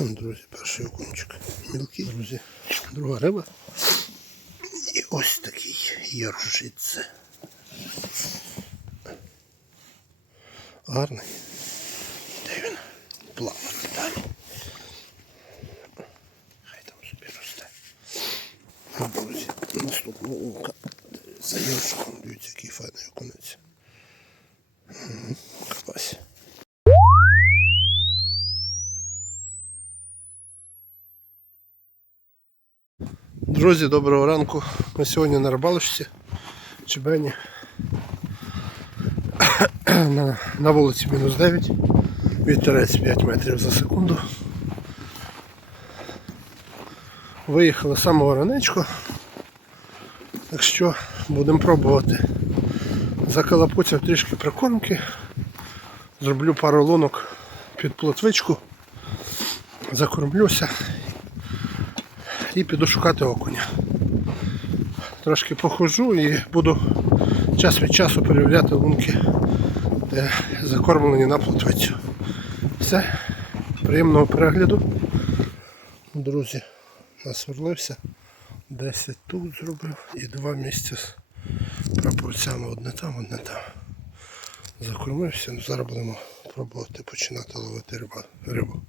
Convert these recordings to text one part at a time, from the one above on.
Друзі, перший окунчик. Мілкий, друзі. Друга риба. І ось такий яржице. Гарний. Де він? Плавати далі. Хай там собі росте. А, друзі, наступного ока. За яршком. Дивіться, який файний окунець. Мгм, Капась. Друзі, доброго ранку. Ми сьогодні на рибалочці Чебені. На, на вулиці мінус 9. Вітерець 5 метрів за секунду. Виїхали з самого ранечку. Так що будемо пробувати. Закалапуцяв трішки прикормки. Зроблю пару лунок під плотвичку. Закормлюся і піду шукати окуня. Трошки похожу і буду час від часу перевіряти лунки, де закормлені на плотвицю. Все, приємного перегляду. Друзі, насверлився. 10 тут зробив і два місця з прапорцями одне там, одне там. Закормився, ну, зараз будемо пробувати починати ловити рибу.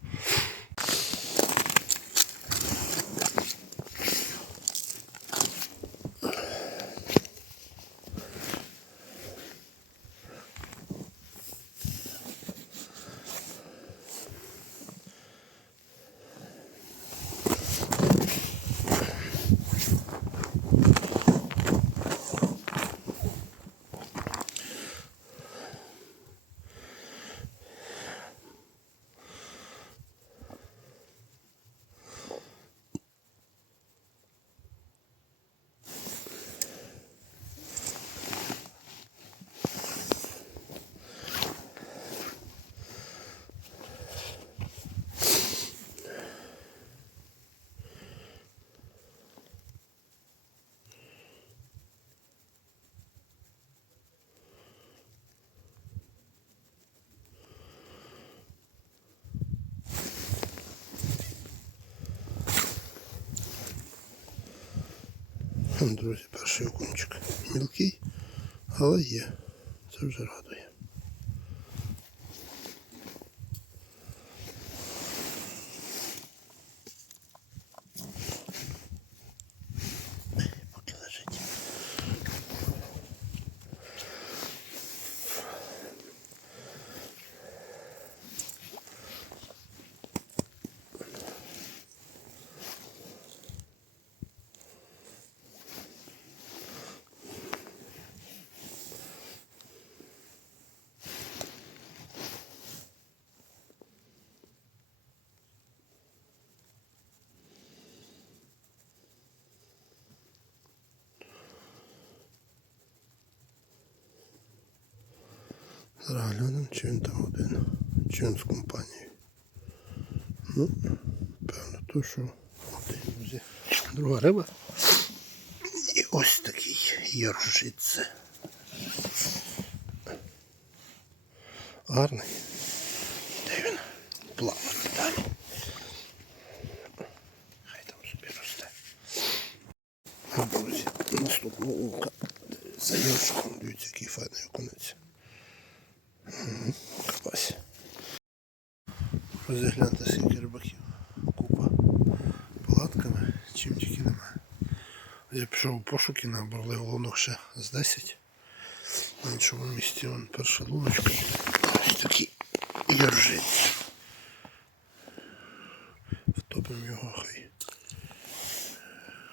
Друзі, перший окунчик. Мілкий, але є. Це вже радує. Зараз глянемо, чи він там один, чи він з компанією. Ну, певно, то що один, друзі. Друга риба. І ось такий яржице. Гарний. Де він? Плавати далі. Хай там собі росте. Друзі, наступного ока. За яршком, дивіться, який файний окунець. Капась. Розгляньте скільки рибаків. Купа. Палатками, чим тільки немає. Я пішов у пошуки на борливий лунок ще з 10. На іншому місці вон перша луночка. Ось такі яржиці. Втопимо його хай.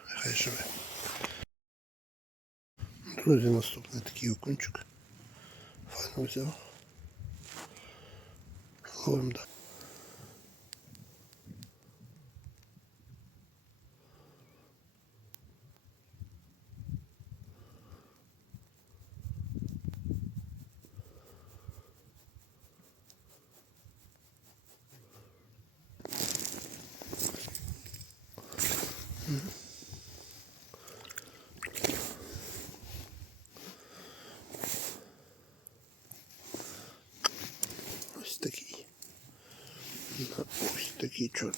Хай живе. Друзі, наступний такий окунчик. Файно взяв. konumda. Який чорт.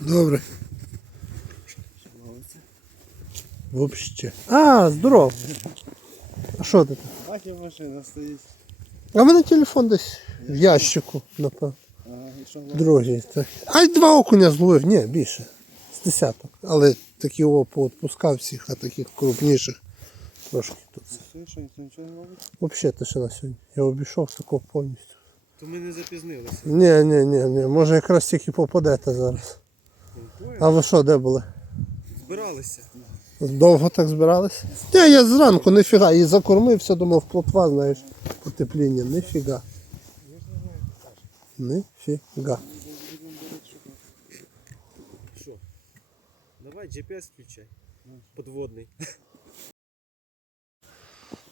Добре. Вообще. А, здоров. А що ти? там? Бачив машина стоїть. А в мене телефон десь в ящику, напевно. Ага, і що Другий. Так. А й два окуня зловив, ні, більше. З десяток. Але такі о поотпускав всіх, а таких крупніших трошки тут. Все, що ніхто нічого не робить? Взагалі тишина сьогодні. Я обійшов такого повністю. То ми не запізнилися. Ні, ні, ні, ні. Може якраз тільки попадете зараз. А ви що, де були? Збиралися. Довго так збирались? Ні, я зранку ніфіга. І закормився, думав, плотва, знаєш, потепління. Ніфіга. Ніфіга. Що? Давай GPS включай. Подводний.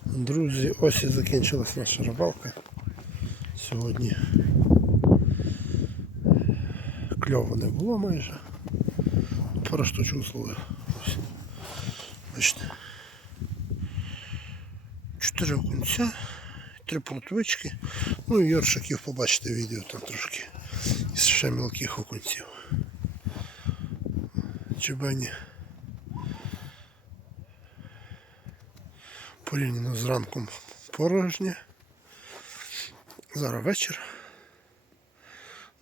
Друзі, ось і закінчилась наша рибалка. Сьогодні кльово не було майже. Зловив. Ось. Бачите. Чотири окунця, три плотвички. Ну і йоршиків побачите відео там трошки. Із ще мілких окунців. Чебані. порівняно з ранком порожнє. Зараз вечір.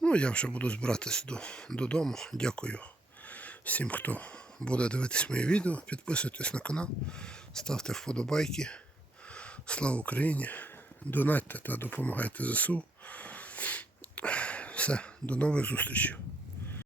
Ну, я вже буду збиратися до, додому. Дякую всім, хто буде дивитись моє відео. Підписуйтесь на канал, ставте вподобайки. Слава Україні! Донатьте та допомагайте ЗСУ. Все, до нових зустрічей.